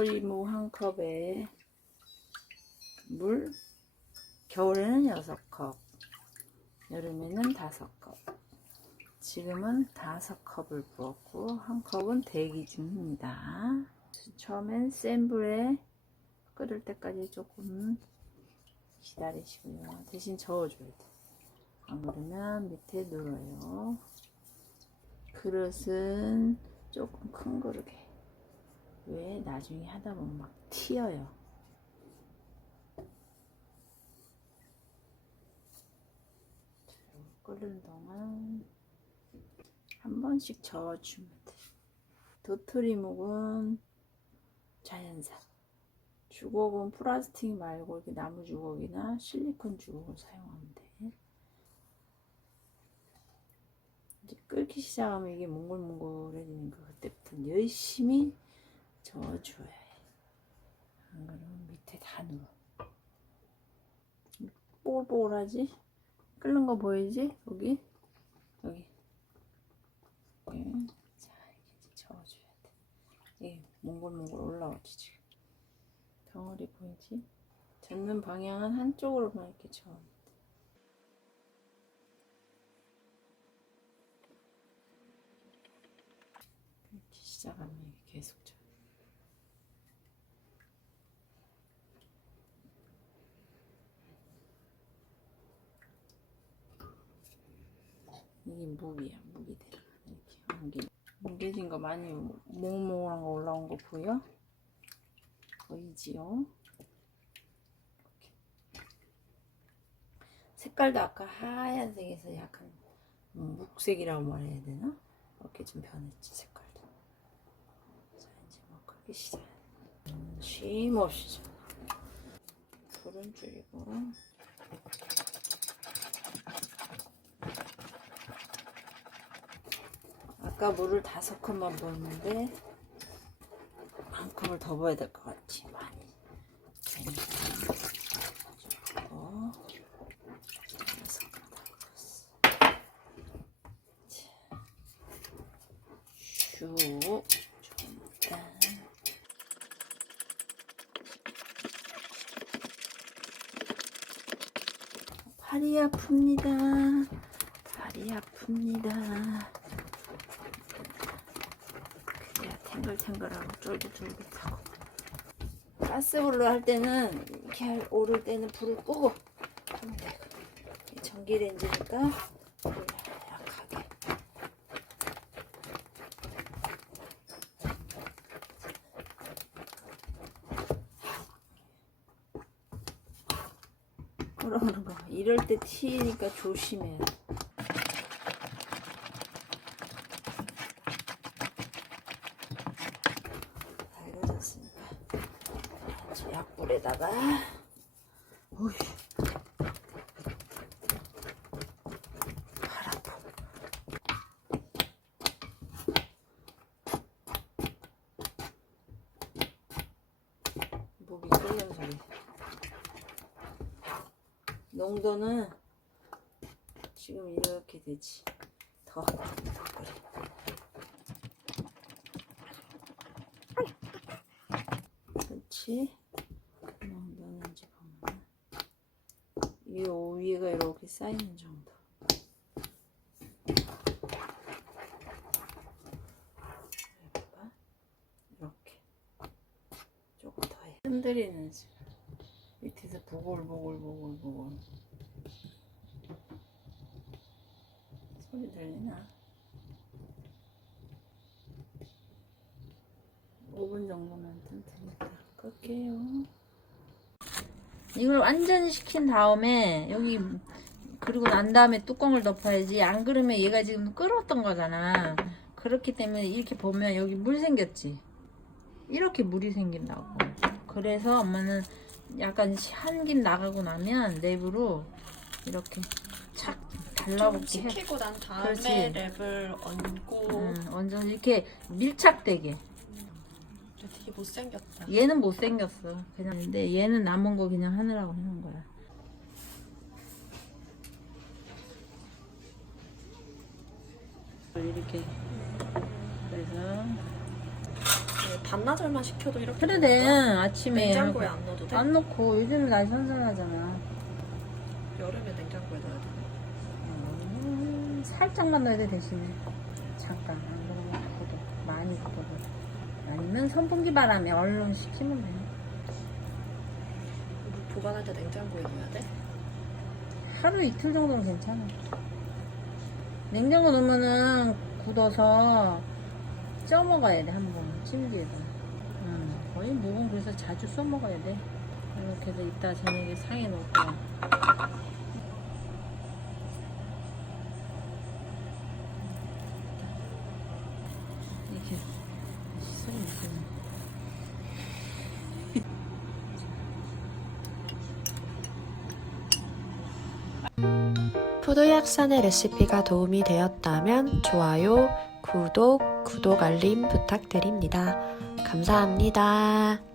도토리묵 한 컵에 물 겨울에는 6컵 여름에는 5컵. 지금은 5컵을 부었고 한 컵은 대기 중입니다. 처음엔 센 불에 끓을 때까지 조금 기다리시고요. 대신 저어줘야 돼안 그러면 밑에 눌어요. 그릇은 조금 큰 그릇에 왜 나중에 하다 보면 막 튀어요. 끓는 동안 한 번씩 저어주면 돼. 도토리묵은 자연산. 주걱은 플라스틱 말고 이렇게 나무 주걱이나 실리콘 주걱을 사용하면 돼. 이제 끓기 시작하면 이게 몽글몽글해지니까 그때부터 열심히 저어줘야 해. 안 그러면 밑에 다 누워. 뽀글뽀글하지? 끓는 거 보이지? 여기? 여기. 여기. 자, 이렇게 저어줘야 돼. 이게 몽글몽글 올라오지, 지금. 덩어리 보이지? 젓는 방향은 한쪽으로만 이렇게 돼. 이렇게 시작하면 계속 져. 이게 무기야 무기 들어가 이렇게 뭉개 뭉개진 거 많이 몽롱한 거 올라온 거 보여? 보이지요? 색깔도 아까 하얀색에서 약간 묵색이라고 말해야 되나? 이렇게 좀 변했지 색깔도. 자 이제 뭐 그렇게 시작. 쉼 없이 좀 불은 줄이고 아까 물을 다섯 컵만 부었는데 한 컵을 더 부어야 될 것 같지 많이 어, 좋다. 팔이 아픕니다. 팔이 아픕니다. 그래야 탱글탱글하고 쫄깃쫄깃하고. 가스불로 할 때는 이렇게 할- 오를 때는 불을 끄고 하면 이 전기레인지니까 불을 약하게. 그러는 거 이럴 때 튀니까 조심해야 돼. 밝아졌으니까 이제 약불에다가. 오이 팔 아파. 목이 끓는 소리 농도는 지금 이렇게 되지. 더, 더 끓여 그렇지. 농도는 이제 보면 이 위에가 이렇게 쌓이는 정도. 이렇게 조금 더 해. 흔들리는 지금 밑에서 보글보글보글보글 소리 들리나? 5분 정도만 튼튼히 끌게요. 이걸 완전히 식힌 다음에 여기 그리고 난 다음에 뚜껑을 덮어야지. 안 그러면 얘가 지금 끓었던 거잖아. 그렇기 때문에 이렇게 보면 여기 물 생겼지. 이렇게 물이 생긴다고. 그래서 엄마는 약간 한김 나가고 나면 랩으로 이렇게 착좀 달라붙게 해. 식히고 난 다음에 그렇지. 랩을 얹고 응, 완전 이렇게 밀착되게. 되게 못생겼다. 얘는 못생겼어. 그냥 근데 얘는 남은 거 그냥 하느라고 해놓은 거야. 이렇게 그래서 반나절만 식혀도 이렇게 그래 돼 되는구나. 아침에 냉장고에 안 넣어도 돼? 안 넣고 요즘 날 선선하잖아 여름에 냉장고에 넣어야 돼. 음, 살짝만 넣어야 돼 대신에 잠깐 안 그러면 굳어 많이 굳어 아니면 선풍기 바람에 얼른 식히면 돼 이거 보관할 때 냉장고에 넣어야 돼? 하루 이틀 정도는 괜찮아. 냉장고 넣으면은 굳어서 쪄 먹어야 돼 한 번. 찜기에다. 음, 거의 묵은 그래서 자주 써 먹어야 돼. 이렇게 해서 이따 저녁에 상에 놓고 이렇게 씻어 먹으면 푸드약산의 레시피가 도움이 되었다면 좋아요, 구독, 구독 알림 부탁드립니다. 감사합니다.